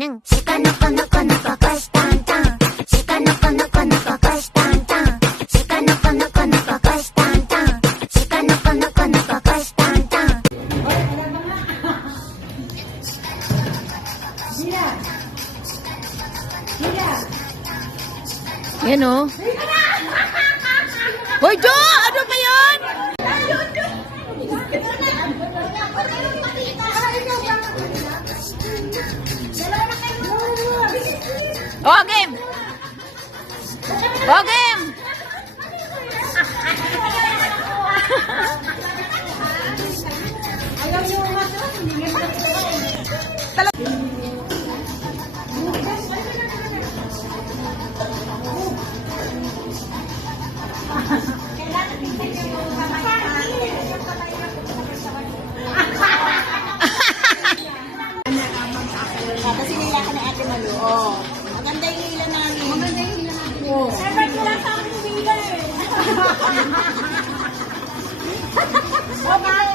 Nang shika no kono kono kokosh tan tan. Shika no kono kono kokosh tan tan. Shika no kono kono kokosh tan tan. Shika no kono kono kokosh tan tan. Yan o. Hoy, Jo! Ano ba yun? Oh, game! Oh, game! Kasi nila ka na Ate Malu. Oh. Maganda yung hila namin. Maganda yung hila namin. Oh. Siyempre, wala sa akin yung hila eh. Okay.